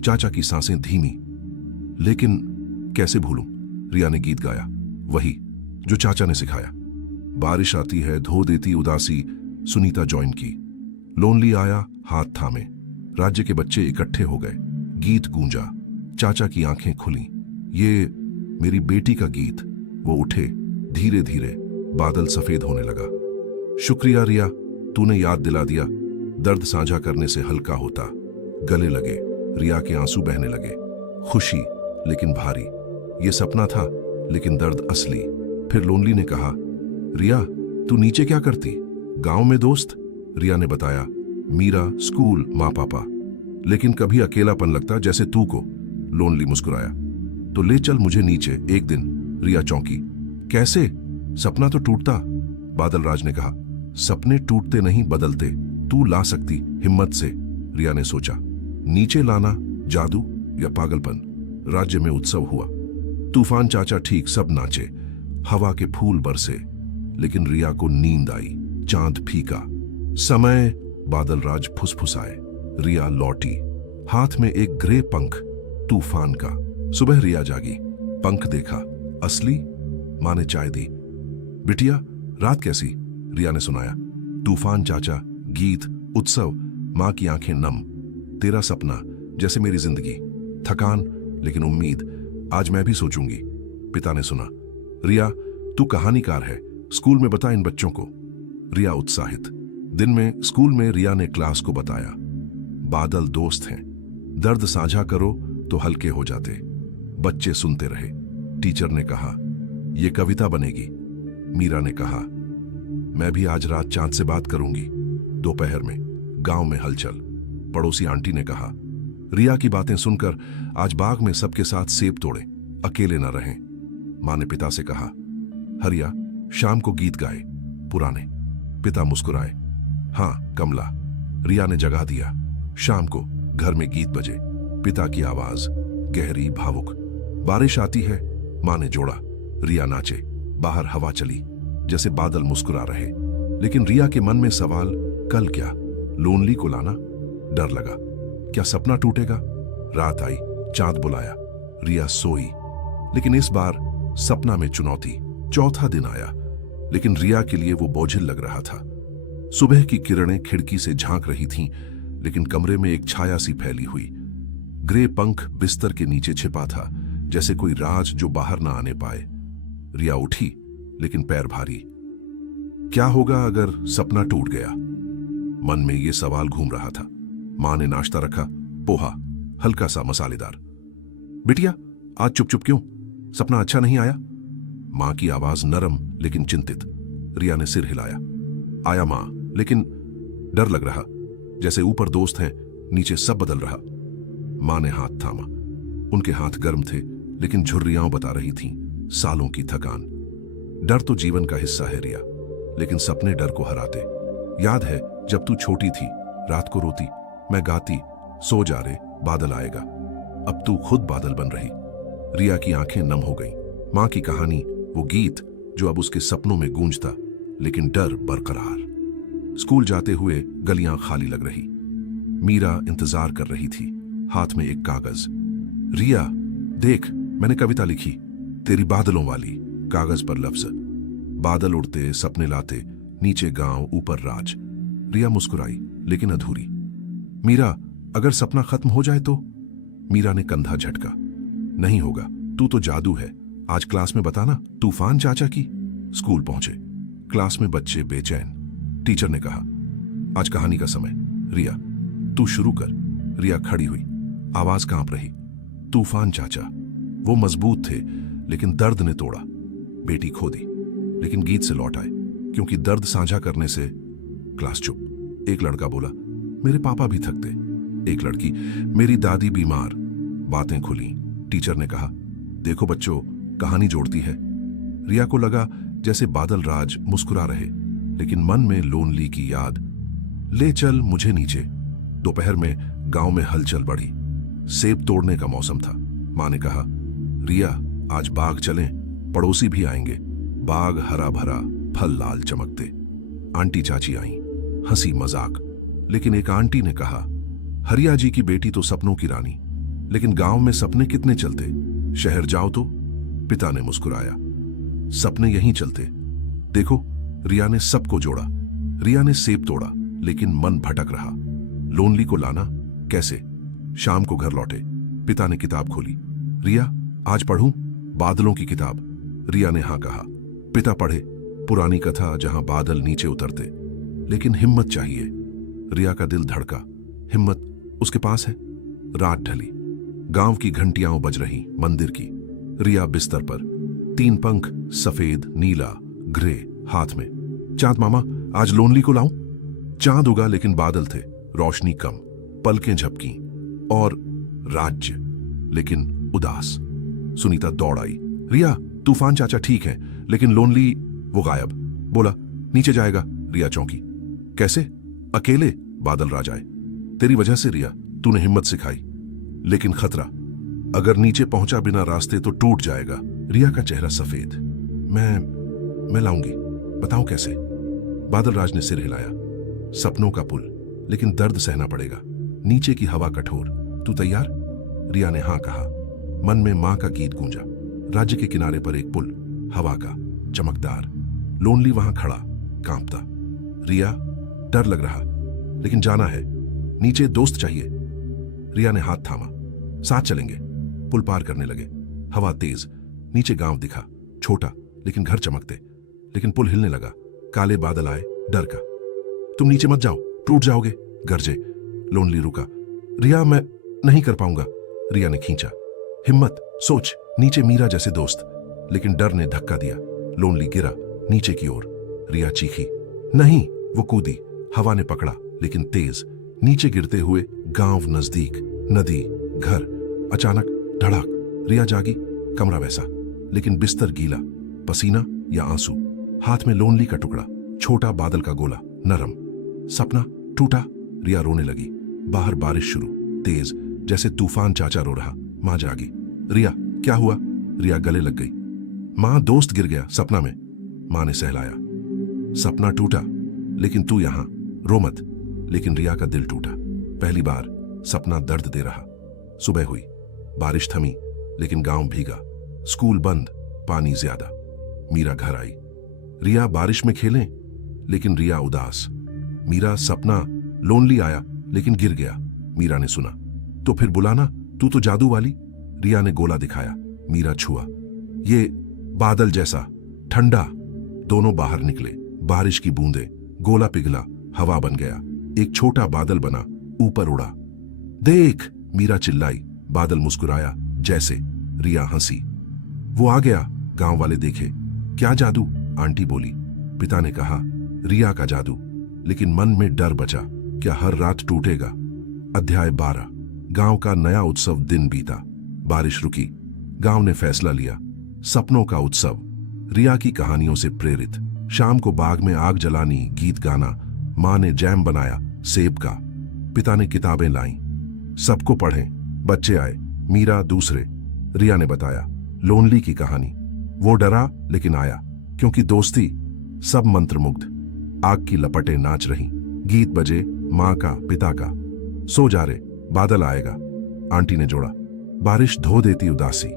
चाचा की सांसें धीमी। लेकिन कैसे भूलूं? रिया ने गीत गाया, वही जो चाचा ने सिखाया। बारिश आती है, धो देती उदासी। सुनीता ज्वाइन की। लोनली आया, हाथ थामे। राज्य के बच्चे इकट्ठे हो गए। गीत गूंजा। चाचा की आंखें खुली। ये मेरी बेटी का गीत। वो उठे। धीरे धीरे बादल सफेद होने लगा। शुक्रिया रिया, तूने याद दिला दिया। दर्द साझा करने से हल्का होता। गले लगे। रिया के आंसू बहने लगे। खुशी, लेकिन भारी। ये सपना था, लेकिन दर्द असली। फिर लोनली ने कहा, रिया, तू नीचे क्या करती? गांव में दोस्त? रिया ने बताया, मीरा, स्कूल, माँ पापा। लेकिन कभी अकेलापन लगता, जैसे तू को। लोनली मुस्कुराया। तो ले चल मुझे नीचे एक दिन। रिया चौंकी। कैसे? सपना तो टूटता। बादल राज ने कहा, सपने टूटते नहीं, बदलते। तू ला सकती, हिम्मत से। रिया ने सोचा, नीचे लाना जादू या पागलपन? राज्य में उत्सव हुआ। तूफान चाचा ठीक, सब नाचे। हवा के फूल बरसे। लेकिन रिया को नींद आई। चांद फीका। समय। बादल राज फुसफुसाए। रिया लौटी, हाथ में एक ग्रे पंख, तूफान का। सुबह रिया जागी, पंख देखा, असली। मां ने चाय दी। बिटिया, रात कैसी? रिया ने सुनाया। तूफान चाचा, गीत, उत्सव, मां की आंखें नम। तेरा सपना जैसे मेरी जिंदगी। थकान लेकिन उम्मीद, आज मैं भी सोचूंगी। पिता ने सुना। रिया, तू कहानीकार है, स्कूल में बता इन बच्चों को। रिया उत्साहित। दिन में स्कूल में रिया ने क्लास को बताया। बादल दोस्त हैं, दर्द साझा करो तो हल्के हो जाते। बच्चे सुनते रहे। टीचर ने कहा, यह कविता बनेगी। मीरा ने कहा, मैं भी आज रात चांद से बात करूंगी। दोपहर में गांव में हलचल। पड़ोसी आंटी ने कहा, रिया की बातें सुनकर आज बाग में सबके साथ सेब तोड़े, अकेले न रहें। मां ने पिता से कहा, हरिया शाम को गीत गाए पुराने। पिता मुस्कुराए। हाँ कमला। रिया ने जगा दिया। शाम को घर में गीत बजे। पिता की आवाज गहरी, भावुक। बारिश आती है, मां ने जोड़ा। रिया नाचे। बाहर हवा चली, जैसे बादल मुस्कुरा रहे। लेकिन रिया के मन में सवाल, कल क्या? लोनली को लाना? डर लगा, क्या सपना टूटेगा? रात आई, चांद बुलाया। रिया सोई, लेकिन इस बार सपना में चुनौती। चौथा दिन आया, लेकिन रिया के लिए वो बोझिल लग रहा था। सुबह की किरणें खिड़की से झांक रही थीं, लेकिन कमरे में एक छाया सी फैली हुई। ग्रे पंख बिस्तर के नीचे छिपा था, जैसे कोई राज जो बाहर ना आने पाए। रिया उठी, लेकिन पैर भारी। क्या होगा अगर सपना टूट गया? मन में ये सवाल घूम रहा था। मां ने नाश्ता रखा, पोहा, हल्का सा मसालेदार। बिटिया, आज चुप चुप क्यों? सपना अच्छा नहीं आया? मां की आवाज नरम लेकिन चिंतित। रिया ने सिर हिलाया। आया मां, लेकिन डर लग रहा, जैसे ऊपर दोस्त हैं, नीचे सब बदल रहा। मां ने हाथ थामा। उनके हाथ गर्म थे, लेकिन झुर्रियां बता रही थीं सालों की थकान। डर तो जीवन का हिस्सा है रिया, लेकिन सपने डर को हराते। याद है जब तू छोटी थी, रात को रोती, मैं गाती, सो जा रे बादल आएगा। अब तू खुद बादल बन रही। रिया की आंखें नम हो गईं। मां की कहानी, वो गीत जो अब उसके सपनों में गूंजता, लेकिन डर बरकरार। स्कूल जाते हुए गलियां खाली लग रही। मीरा इंतजार कर रही थी, हाथ में एक कागज। रिया देख, मैंने कविता लिखी, तेरी बादलों वाली। कागज पर लफ्ज, बादल उड़ते सपने लाते, नीचे गांव ऊपर राज। रिया मुस्कुराई, लेकिन अधूरी। मीरा, अगर सपना खत्म हो जाए तो? मीरा ने कंधा झटका। नहीं होगा, तू तो जादू है। आज क्लास में बताना तूफान चाचा की। स्कूल पहुंचे। क्लास में बच्चे बेचैन। टीचर ने कहा, आज कहानी का समय। रिया, तू शुरू कर। रिया खड़ी हुई, आवाज कांप रही। तूफान चाचा। वो मजबूत थे, लेकिन दर्द ने तोड़ा। बेटी खो दी, लेकिन गीत से लौट आए, क्योंकि दर्द साझा करने से। क्लास चुप। एक लड़का बोला, मेरे पापा भी थकते। एक लड़की, मेरी दादी बीमार। बातें खुली। टीचर ने कहा, देखो बच्चों, कहानी जोड़ती है। रिया को लगा जैसे बादल राज मुस्कुरा रहे, लेकिन मन में लोनली की याद। ले चल मुझे नीचे। दोपहर में गांव में हलचल बढ़ी। सेब तोड़ने का मौसम था। मां ने कहा, रिया आज बाग चलें, पड़ोसी भी आएंगे। बाग हरा भरा, फल लाल चमकते। आंटी चाची आईं, हंसी मजाक। लेकिन एक आंटी ने कहा, हरिया जी की बेटी तो सपनों की रानी, लेकिन गांव में सपने कितने चलते, शहर जाओ तो। पिता ने मुस्कुराया, सपने यहीं चलते। देखो, रिया ने सबको जोड़ा। रिया ने सेब तोड़ा, लेकिन मन भटक रहा। लोनली को लाना कैसे? शाम को घर लौटे। पिता ने किताब खोली। रिया, आज पढ़ूं बादलों की किताब? रिया ने हाँ कहा। पिता पढ़े, पुरानी कथा जहां बादल नीचे उतरते। लेकिन हिम्मत चाहिए। रिया का दिल धड़का। हिम्मत उसके पास है। रात ढली। गांव की घंटियां बज रही, मंदिर की। रिया बिस्तर पर, 3 पंख, सफेद, नीला, ग्रे, हाथ में। चांद मामा, आज लोनली को लाऊं? चांद उगा, लेकिन बादल थे, रोशनी कम, पलकें झपकी। और राज्य, लेकिन उदास। सुनीता दौड़ आई। रिया, तूफान चाचा ठीक है, लेकिन लोनली। वो गायब। बोला, नीचे जाएगा। रिया चौंकी। कैसे? अकेले? बादल राज आए। तेरी वजह से रिया, तूने हिम्मत सिखाई। लेकिन खतरा, अगर नीचे पहुंचा बिना रास्ते तो टूट जाएगा। रिया का चेहरा सफेद। मैं लाऊंगी, बताऊं कैसे? बादल राज ने सिर हिलाया। सपनों का पुल, लेकिन दर्द सहना पड़ेगा। नीचे की हवा कठोर। तू तैयार? रिया ने हाँ कहा। मन में मां का गीत गूंजा। राज्य के किनारे पर एक पुल, हवा का, चमकदार। लोनली वहां खड़ा, कांपता। रिया, डर लग रहा, लेकिन जाना है, नीचे दोस्त चाहिए। रिया ने हाथ थामा। साथ चलेंगे। पुल पार करने लगे। हवा तेज, नीचे गांव दिखा, छोटा लेकिन घर चमकते। लेकिन पुल हिलने लगा, काले बादल आए, डर का। तुम नीचे मत जाओ, टूट जाओगे, गरजे। लोनली रुका। रिया, मैं नहीं कर पाऊंगा। रिया ने खींचा। हिम्मत, सोच, नीचे मीरा जैसे दोस्त। लेकिन डर ने धक्का दिया। लोनली गिरा नीचे की ओर। रिया चीखी। नहीं। वो कूदी। हवा ने पकड़ा, लेकिन तेज। नीचे गिरते हुए गांव नजदीक, नदी, घर। अचानक धड़ाक। रिया जागी। कमरा वैसा, लेकिन बिस्तर गीला। पसीना या आंसू। हाथ में लोनली का टुकड़ा, छोटा बादल का गोला, नरम। सपना टूटा। रिया रोने लगी। बाहर बारिश शुरू, तेज, जैसे तूफान। चाचा रो रहा। मां जागी। रिया, क्या हुआ? रिया गले लग गई। मां, दोस्त गिर गया सपना में। मां ने सहलाया। सपना टूटा, लेकिन तू यहां, रो मत। लेकिन रिया का दिल टूटा। पहली बार सपना दर्द दे रहा। सुबह हुई, बारिश थमी, लेकिन गांव भीगा। स्कूल बंद, पानी ज्यादा। मीरा घर आई। रिया, बारिश में खेलें? लेकिन रिया उदास। मीरा, सपना लोनली आया, लेकिन गिर गया। मीरा ने सुना। तो फिर बुलाना, तू तो जादू वाली। रिया ने गोला दिखाया। मीरा छुआ। ये बादल जैसा, ठंडा। दोनों बाहर निकले। बारिश की बूंदें, गोला पिघला, हवा बन गया। एक छोटा बादल बना, ऊपर उड़ा। देख, मीरा चिल्लाई। बादल मुस्कुराया, जैसे। रिया हंसी। वो आ गया। गांव वाले देखे। क्या जादू? आंटी बोली। पिता ने कहा, रिया का जादू। लेकिन मन में डर बचा। क्या हर रात टूटेगा? अध्याय 12। गांव का नया उत्सव दिन बीता। बारिश रुकी। गांव ने फैसला लिया, सपनों का उत्सव। रिया की कहानियों से प्रेरित। शाम को बाग में आग जलानी, गीत गाना। मां ने जैम बनाया, सेब का। पिता ने किताबें लाईं। सबको पढ़ें। बच्चे आए, मीरा दूसरे। रिया ने बताया लोनली की कहानी। वो डरा, लेकिन आया, क्योंकि दोस्ती। सब मंत्रमुग्ध। आग की लपटें नाच रहीं। गीत बजे, मां का, पिता का। सो जा रे, बादल आएगा, आंटी ने जोड़ा। बारिश धो देती उदासी।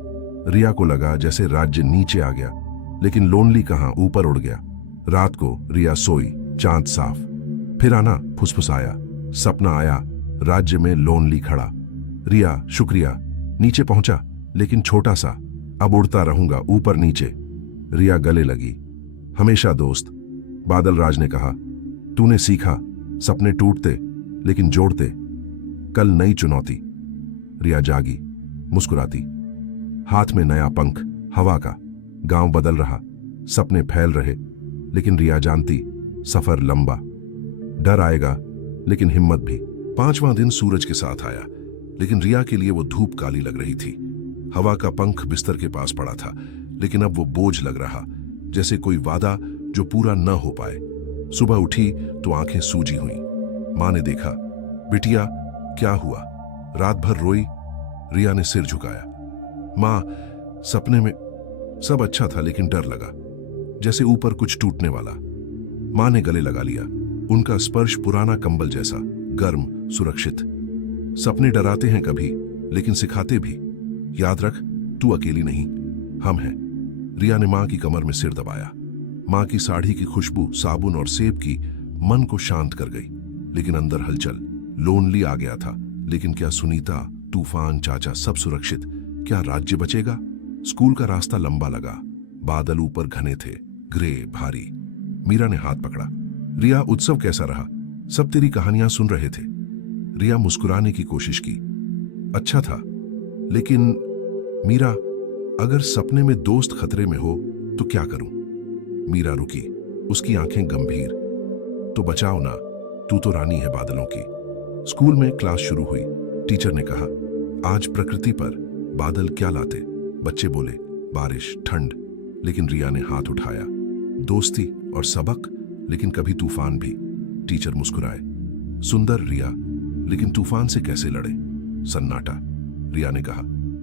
रिया को लगा जैसे राज्य नीचे आ गया, लेकिन लोनली कहां, ऊपर उड़ गया। रात को रिया सोई, चांद साफ। फिर आना, फुसफुसाया। सपना आया, राज्य में लोनली खड़ा। रिया, शुक्रिया। नीचे पहुंचा, लेकिन छोटा सा। अब उड़ता रहूंगा, ऊपर नीचे। रिया गले लगी। हमेशा दोस्त। बादल राज ने कहा, तूने सीखा, सपने टूटते लेकिन जोड़ते। कल नई चुनौती। रिया जागी, मुस्कुराती। हाथ में नया पंख, हवा का। गांव बदल रहा, सपने फैल रहे। लेकिन रिया जानती, सफर लंबा। डर आएगा, लेकिन हिम्मत भी। 5वां दिन सूरज के साथ आया, लेकिन रिया के लिए वो धूप काली लग रही थी। हवा का पंख बिस्तर के पास पड़ा था, लेकिन अब वो बोझ लग रहा, जैसे कोई वादा जो पूरा न हो पाए। सुबह उठी तो आंखें सूजी हुई। मां ने देखा। बिटिया, क्या हुआ? रात भर रोई? रिया ने सिर झुकाया। मां, सपने में सब अच्छा था, लेकिन डर लगा, जैसे ऊपर कुछ टूटने वाला। मां ने गले लगा लिया। उनका स्पर्श पुराना कंबल जैसा, गर्म, सुरक्षित। सपने डराते हैं कभी, लेकिन सिखाते भी। याद रख, तू अकेली नहीं, हम हैं। रिया ने मां की कमर में सिर दबाया। मां की साड़ी की खुशबू, साबुन और सेब की मन को शांत कर गई। लेकिन अंदर हलचल। लोनली आ गया था, लेकिन क्या सुनीता, तूफान, चाचा सब सुरक्षित? क्या राज्य बचेगा? स्कूल का रास्ता लंबा लगा। बादल ऊपर घने थे, ग्रे, भारी। मीरा ने हाथ पकड़ा। रिया, उत्सव कैसा रहा? सब तेरी कहानियां सुन रहे थे। रिया मुस्कुराने की कोशिश की। अच्छा था, लेकिन मीरा, अगर सपने में दोस्त खतरे में हो तो क्या करूं? मीरा रुकी, उसकी आंखें गंभीर। तो बचाओ ना, तू तो रानी है बादलों की। स्कूल में क्लास शुरू हुई। टीचर ने कहा, आज प्रकृति पर बादल क्या लाते? बच्चे बोले, बारिश, ठंड। लेकिन रिया ने हाथ उठाया। दोस्ती और सबक, लेकिन कभी तूफान भी। टीचर मुस्कुराए। सुंदर रिया, लेकिन तूफान से कैसे लड़े? सन्नाटा। रिया ने कहा,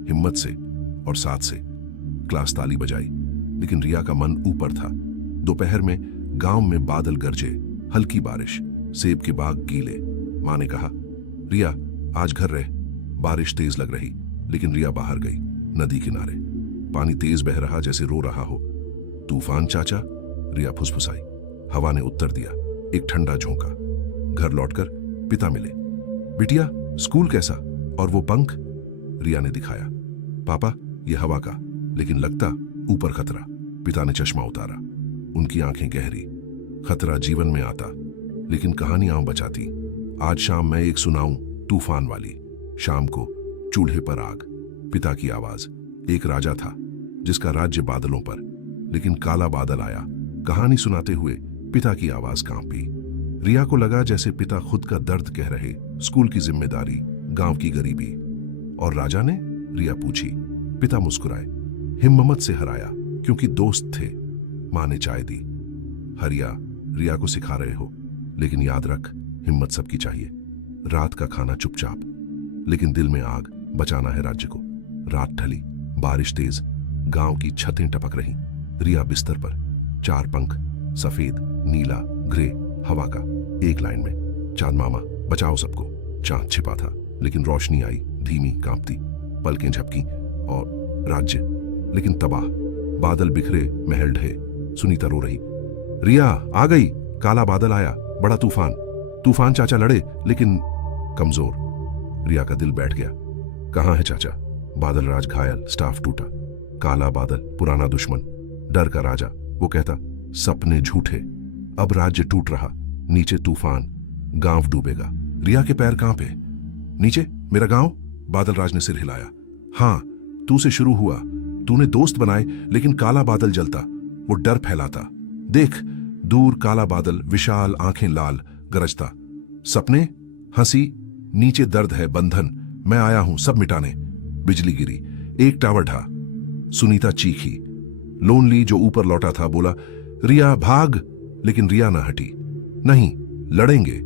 हिम्मत से और साथ से। क्लास ताली बजाई, लेकिन रिया का मन ऊपर था। दोपहर में गांव में बादल गरजे, हल्की बारिश, सेब के बाग गीले। मां ने कहा, रिया, आज घर रह। बारिश तेज लग रही, लेकिन रिया बाहर गई, नदी किनारे। पानी तेज बह रहा, जैसे रो रहा हो। तूफान चाचा? रिया फुसफुसाई। हवा ने उत्तर दिया, एक ठंडा झोंका। घर लौटकर पिता मिले। बिटिया, स्कूल कैसा? और वो पंख? रिया ने दिखाया। पापा, ये हवा का, लेकिन लगता ऊपर खतरा। पिता ने चश्मा उतारा। उनकी आंखें गहरी। खतरा जीवन में आता, लेकिन कहानियां बचाती। आज शाम मैं एक सुनाऊं, तूफान वाली। शाम को चूल्हे पर आग, पिता की आवाज। एक राजा था जिसका राज्य बादलों पर, लेकिन काला बादल आया। कहानी सुनाते हुए पिता की आवाज कांपी। रिया को लगा जैसे पिता खुद का दर्द कह रहे। स्कूल की जिम्मेदारी, गांव की गरीबी। और राजा ने? रिया पूछी। पिता मुस्कुराए। हिम्मत से हराया, क्योंकि दोस्त थे। मां ने चाय दी। हरिया, रिया को सिखा रहे हो, लेकिन याद रख, हिम्मत सबकी चाहिए। रात का खाना चुपचाप, लेकिन दिल में आग, बचाना है राज्य को। रात ढली, बारिश तेज, गांव की छतें टपक रहीं। रिया बिस्तर पर, 4 पंख, सफेद, नीला, ग्रे, हवा का, एक लाइन में। चांद मामा, बचाओ सबको। चांद छिपा था, लेकिन रोशनी आई, धीमी, कांपती। पलकें झपकी, और राज्य, लेकिन तबाह। बादल बिखरे, महल ढहे। सुनीता रो रही। रिया आ गई, काला बादल आया, बड़ा तूफान। तूफान चाचा लड़े, लेकिन कमजोर। रिया का दिल बैठ गया। कहां है चाचा? बादल राज घायल, स्टाफ टूटा। काला बादल, पुराना दुश्मन, डर का राजा। वो कहता, सपने झूठे। अब राज्य टूट रहा, नीचे तूफान, गांव डूबेगा। रिया के पैर कांपे। नीचे मेरा गांव? बादल राज ने सिर हिलाया। हां, तू से शुरू हुआ। तूने दोस्त बनाए, लेकिन काला बादल जलता, वो डर फैलाता। देख, दूर काला बादल, विशाल, आंखें लाल, गरजता। सपने, हंसी, नीचे दर्द है, बंधन। मैं आया हूं सब मिटाने। बिजली गिरी, एक टावर ढा। सुनीता चीखी। लोनली जो ऊपर लौटा था बोला, रिया भाग। लेकिन रिया ना हटी। नहीं, लड़ेंगे।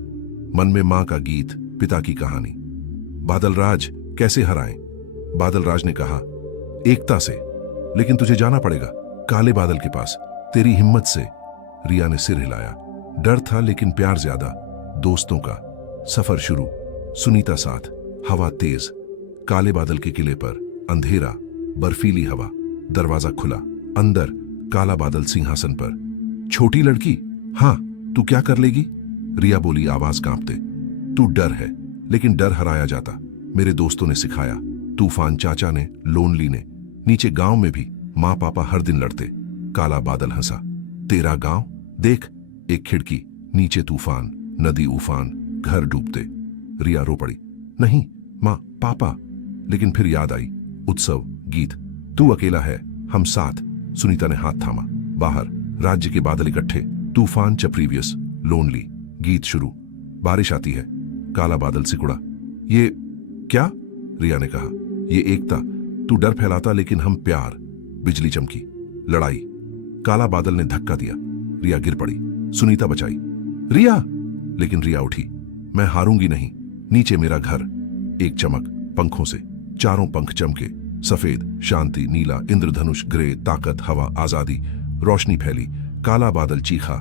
मन में मां का गीत, पिता की कहानी। बादल राज कैसे हराएं? बादल राज ने कहा, एकता से। लेकिन तुझे जाना पड़ेगा काले बादल के पास, तेरी हिम्मत से। रिया ने सिर हिलाया। डर था, लेकिन प्यार ज्यादा। दोस्तों का सफर शुरू। सुनीता साथ। हवा तेज। काले बादल के किले पर अंधेरा, बर्फीली हवा। दरवाजा खुला। अंदर काला बादल सिंहासन पर। छोटी लड़की, हां, तू क्या कर लेगी? रिया बोली, आवाज कांपते। तू डर है, लेकिन डर हराया जाता। मेरे दोस्तों ने सिखाया। तूफान चाचा ने, लोनली ने। नीचे गांव में भी मां पापा हर दिन लड़ते। काला बादल हंसा। तेरा गांव देख, एक खिड़की, नीचे तूफान, नदी उफान, घर डूबते। रिया रो पड़ी। नहीं मां, पापा। लेकिन फिर याद आई, उत्सव, गीत। तू अकेला है, हम साथ। सुनीता ने हाथ थामा। बाहर राज्य के बादल इकट्ठे। तूफान चप्रीवियस, लोनली। गीत शुरू। बारिश आती है। काला बादल सिकुड़ा। ये क्या? रिया ने कहा, ये एकता। तू डर फैलाता, लेकिन हम प्यार। बिजली चमकी। लड़ाई। काला बादल ने धक्का दिया। रिया गिर पड़ी। सुनीता बचाई। रिया! लेकिन रिया उठी। मैं हारूंगी नहीं। नीचे मेरा घर। एक चमक, पंखों से। 4 पंख चमके। सफेद, शांति, नीला, इंद्रधनुष, ग्रे, ताकत, हवा, आजादी। रोशनी फैली। काला बादल चीखा,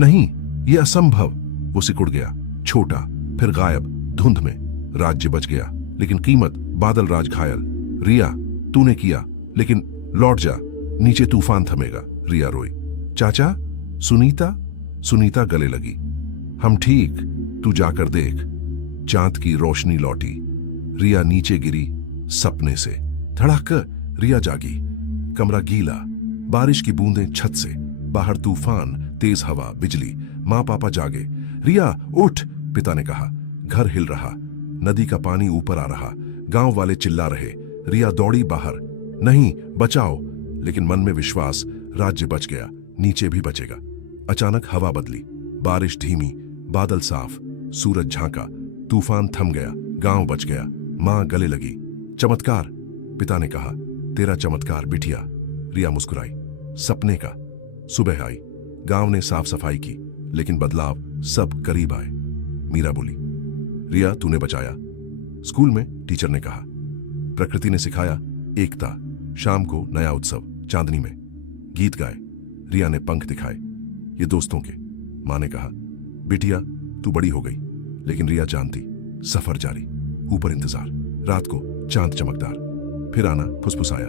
नहीं, यह असंभव। वो सिकुड़ गया, छोटा, फिर गायब, धुंध में। राज्य बच गया, लेकिन कीमत, बादल राज घायल। रिया, तूने किया, लेकिन लौट जा, नीचे तूफान थमेगा। रिया रोई। चाचा? सुनीता? सुनीता गले लगी। हम ठीक, तू जाकर देख। चांद की रोशनी लौटी। रिया नीचे गिरी, सपने से। धड़ाक, रिया जागी। कमरा गीला, बारिश की बूंदें छत से। बाहर तूफान, तेज हवा, बिजली। मां पापा जागे। रिया उठ, पिता ने कहा। घर हिल रहा, नदी का पानी ऊपर आ रहा। गांव वाले चिल्ला रहे। रिया दौड़ी बाहर। नहीं, बचाओ। लेकिन मन में विश्वास, राज्य बच गया, नीचे भी बचेगा। अचानक हवा बदली। बारिश धीमी, बादल साफ, सूरज झांका। तूफान थम गया, गांव बच गया। मां गले लगी। चमत्कार, पिता ने कहा। तेरा चमत्कार बिटिया। रिया मुस्कुराई। सपने का। सुबह आई। गांव ने साफ सफाई की, लेकिन बदलाव सब करीब आए। मीरा बोली, रिया तूने बचाया। स्कूल में टीचर ने कहा। प्रकृति ने सिखाया, एकता। शाम को नया उत्सव, चांदनी में। गीत गाए। रिया ने पंख दिखाए, ये दोस्तों के। मां ने कहा, बिटिया तू बड़ी हो गई। लेकिन रिया जानती, सफर जारी, ऊपर इंतजार। रात को चांद चमकदार, फिर आना फुसफुसाया।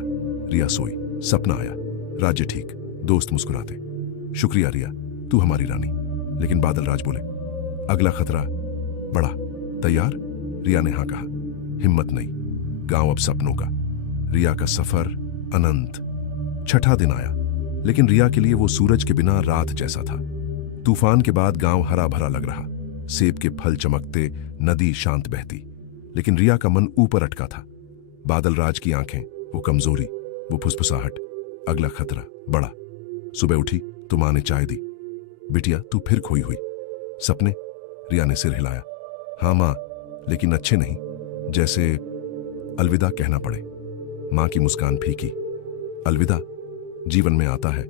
रिया सोई, सपना आया, राज्य ठीक, दोस्त मुस्कुराते। शुक्रिया रिया, तू हमारी रानी। लेकिन बादल राज बोले, अगला खतरा बड़ा। तैयार? रिया ने हाँ कहा। हिम्मत नहीं, गांव अब सपनों का। रिया का सफर अनंत। छठा दिन आया, लेकिन रिया के लिए वो सूरज के बिना रात जैसा था। तूफान के बाद गांव हरा भरा लग रहा, सेब के फल चमकते, नदी शांत बहती। लेकिन रिया का मन ऊपर अटका था। बादल राज की आंखें, वो कमजोरी, वो फुसफुसाहट। अगला खतरा बड़ा। सुबह उठी तो मां ने चाय दी। बिटिया, तू फिर खोई हुई। सपने? रिया ने सिर हिलाया। हाँ मां, लेकिन अच्छे नहीं, जैसे अलविदा कहना पड़े। मां की मुस्कान फीकी। अलविदा जीवन में आता है,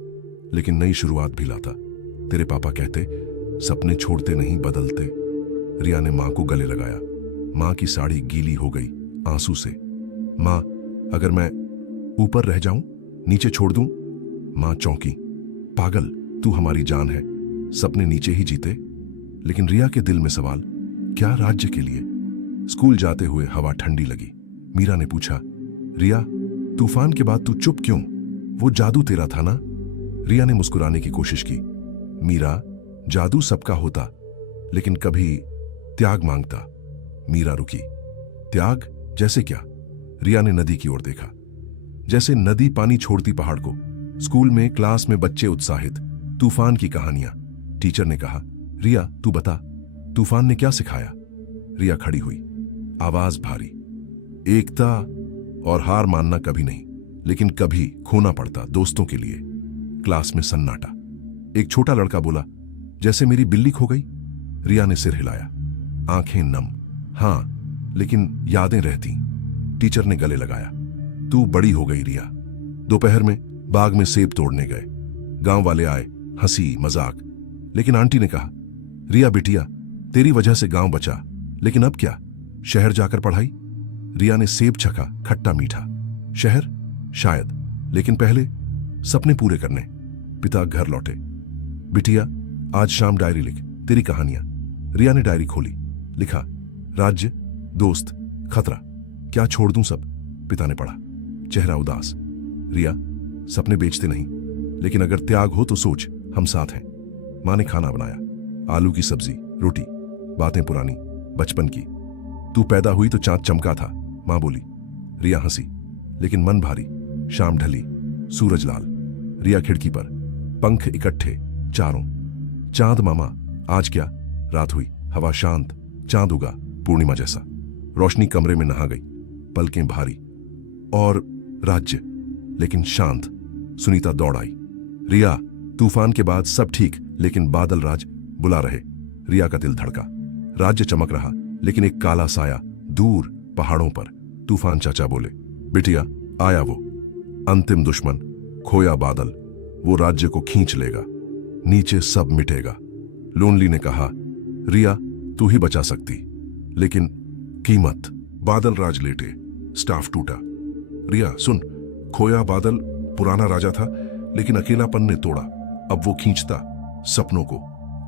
लेकिन नई शुरुआत भी लाता। तेरे पापा कहते, सपने छोड़ते नहीं बदलते। रिया ने मां को गले लगाया। मां की साड़ी गीली हो गई आंसू से। मां, अगर मैं ऊपर रह जाऊं, नीचे छोड़ दूं? मां चौंकी। पागल, तू हमारी जान है, सपने नीचे ही जीते। लेकिन रिया के दिल में सवाल, क्या राज्य के लिए? स्कूल जाते हुए हवा ठंडी लगी। मीरा ने पूछा, रिया, तूफान के बाद तू चुप क्यों? वो जादू तेरा था ना? रिया ने मुस्कुराने की कोशिश की। मीरा, जादू सबका होता, लेकिन कभी त्याग मांगता। मीरा रुकी। त्याग? जैसे क्या? रिया ने नदी की ओर देखा। जैसे नदी पानी छोड़ती पहाड़ को। स्कूल में क्लास में बच्चे उत्साहित, तूफान की कहानियां। टीचर ने कहा, रिया तू बता, तूफान ने क्या सिखाया? रिया खड़ी हुई, आवाज भारी। एकता और हार मानना कभी नहीं, लेकिन कभी खोना पड़ता दोस्तों के लिए। क्लास में सन्नाटा। एक छोटा लड़का बोला, जैसे मेरी बिल्ली खो गई। रिया ने सिर हिलाया, आंखें नम। हां, लेकिन यादें रहती। टीचर ने गले लगाया, तू बड़ी हो गई रिया। दोपहर में बाग में सेब तोड़ने गए। गांव वाले आए, हंसी मजाक। लेकिन आंटी ने कहा, रिया बिटिया, तेरी वजह से गांव बचा, लेकिन अब क्या? शहर जाकर पढ़ाई? रिया ने सेब चखा, खट्टा मीठा। शहर? शायद, लेकिन पहले सपने पूरे करने। पिता घर लौटे। बिटिया, आज शाम डायरी लिख, तेरी कहानियां। रिया ने डायरी खोली। लिखा, राज्य, दोस्त, खतरा। क्या छोड़ दूं सब? पिता ने पढ़ा। चेहरा उदास। रिया, सपने बेचते नहीं, लेकिन अगर त्याग हो तो सोच, हम साथ हैं। मां ने खाना बनाया, आलू की सब्जी, रोटी। बातें पुरानी, बचपन की। तू पैदा हुई तो चांद चमका था, मां बोली। रिया हंसी, लेकिन मन भारी। शाम ढली, सूरज लाल। रिया खिड़की पर, पंख इकट्ठे चारों। चांद मामा, आज क्या? रात हुई, हवा शांत, चांद उगा पूर्णिमा जैसा। रोशनी कमरे में नहा गई, पलकें भारी। और राज्य, लेकिन शांत। सुनीता दौड़ आई। रिया, तूफान के बाद सब ठीक, लेकिन बादल राज बुला रहे। रिया का दिल धड़का। राज्य चमक रहा, लेकिन एक काला साया दूर पहाड़ों पर। तूफान चाचा बोले, बिटिया, आया वो अंतिम दुश्मन, खोया बादल। वो राज्य को खींच लेगा, नीचे सब मिटेगा। लोनली ने कहा, रिया तू ही बचा सकती, लेकिन कीमत। बादल राज लेटे, स्टाफ टूटा। रिया सुन, खोया बादल पुराना राजा था, लेकिन अकेलापन ने तोड़ा। अब वो खींचता सपनों को।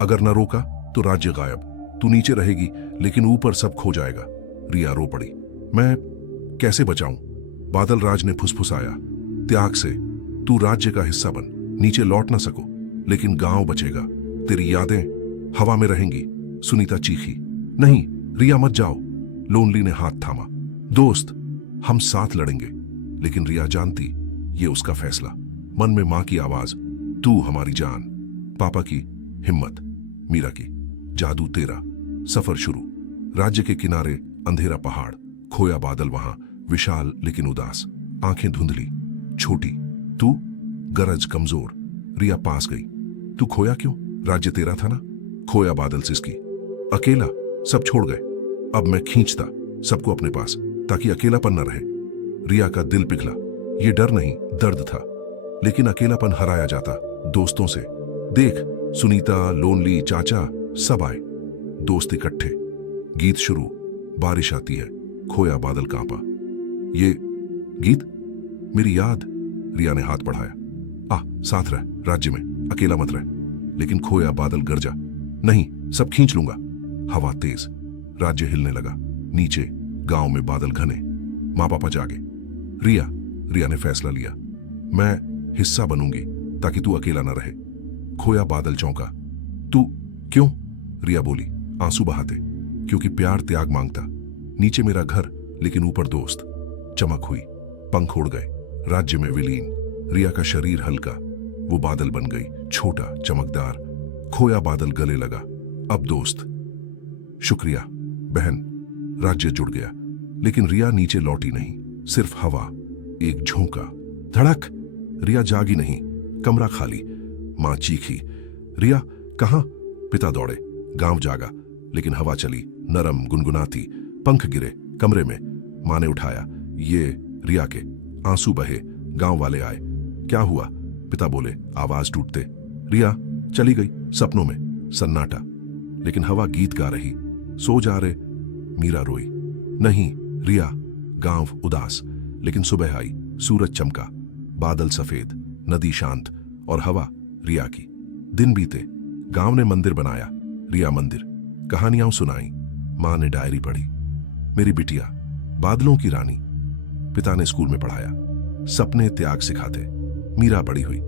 अगर न रोका तो राज्य गायब। तू नीचे रहेगी, लेकिन ऊपर सब खो जाएगा। रिया रो पड़ी। मैं कैसे बचाऊं? बादल राज ने फुसफुसाया, त्याग से। तू राज्य का हिस्सा बन, नीचे लौट ना सको, लेकिन गांव बचेगा। तेरी यादें हवा में रहेंगी। सुनीता चीखी, नहीं रिया मत जाओ। लोनली ने हाथ थामा। दोस्त, हम साथ लड़ेंगे। लेकिन रिया जानती, ये उसका फैसला। मन में मां की आवाज, तू हमारी जान। पापा की हिम्मत, मीरा की जादू तेरा। सफर शुरू। राज्य के किनारे अंधेरा पहाड़, खोया बादल वहां, विशाल लेकिन उदास। आंखें धुंधली, छोटी। तू? गरज कमजोर। रिया पास गई। तू खोया क्यों? राज्य तेरा था ना? खोया बादल सिसकी। अकेला, सब छोड़ गए। अब मैं खींचता सबको अपने पास, ताकि अकेलापन न रहे। रिया का दिल पिघला। ये डर नहीं, दर्द था। लेकिन अकेलापन हराया जाता दोस्तों से। देख, सुनीता, लोनली, चाचा सब आए। दोस्त इकट्ठे। गीत शुरू। बारिश आती है, खोया बादल कांपा। ये गीत? मेरी याद। रिया ने हाथ बढ़ाया। साथ रह, राज्य में अकेला मत रह। लेकिन खोया बादल गरजा, नहीं सब खींच लूंगा। हवा तेज, राज्य हिलने लगा। नीचे गांव में बादल घने। मां पापा जागे। रिया ने फैसला लिया, मैं हिस्सा बनूंगी, ताकि तू अकेला ना रहे। खोया बादल चौंका। तू क्यों? रिया बोली आंसू बहाते। क्योंकि प्यार त्याग मांगता। नीचे मेरा घर, लेकिन ऊपर दोस्त। चमक हुई, पंख उड़ गए, राज्य में विलीन। रिया का शरीर हल्का, वो बादल बन गई, छोटा, चमकदार। खोया बादल गले लगा। अब दोस्त। शुक्रिया बहन। राज्य जुड़ गया, लेकिन रिया नीचे लौटी नहीं। सिर्फ हवा, एक झोंका, धड़क। रिया जागी नहीं, कमरा खाली। मां चीखी, रिया कहां? पिता दौड़े। गांव जागा, लेकिन हवा चली, नरम, गुनगुनाती। पंख गिरे कमरे में। मां ने उठाया, ये रिया के। आंसू बहे। गांव वाले आए। क्या हुआ? पिता बोले, आवाज टूटते। रिया चली गई। सपनों में सन्नाटा, लेकिन हवा गीत गा रही। सो जा रे। मीरा रोई। नहीं रिया। गांव उदास, लेकिन सुबह आई। सूरज चमका, बादल सफेद, नदी शांत, और हवा रिया की। दिन बीते। गांव ने मंदिर बनाया, रिया मंदिर। कहानियां सुनाई। मां ने डायरी पढ़ी। मेरी बिटिया, बादलों की रानी। पिता ने स्कूल में पढ़ाया, सपने त्याग सिखाते। मीरा बड़ी हुई,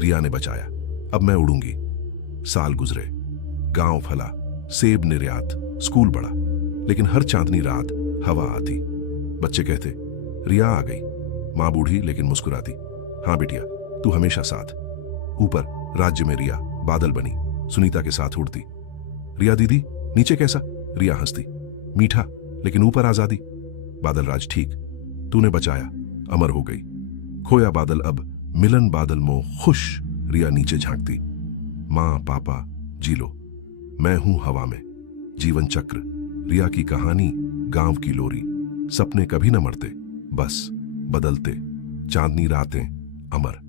रिया ने बचाया। अब मैं उड़ूंगी। साल गुजरे, गांव फला, सेब निर्यात, स्कूल बढ़ा, लेकिन हर चांदनी रात हवा आती। बच्चे कहते, रिया आ गई। मां बूढ़ी लेकिन मुस्कुराती। हाँ बिटिया, तू हमेशा साथ। ऊपर राज्य में रिया बादल बनी, सुनीता के साथ उड़ती। रिया दीदी नीचे कैसा? रिया हंसती। मीठा, लेकिन ऊपर आजादी। बादल राज ठीक, तूने बचाया, अमर हो गई। खोया बादल अब मिलन बादल मोह खुश। रिया नीचे झांकती। मां पापा जी लो, मैं हूं हवा में। जीवन चक्र, रिया की कहानी, गांव की लोरी। सपने कभी न मरते, बस बदलते। चांदनी रातें अमर।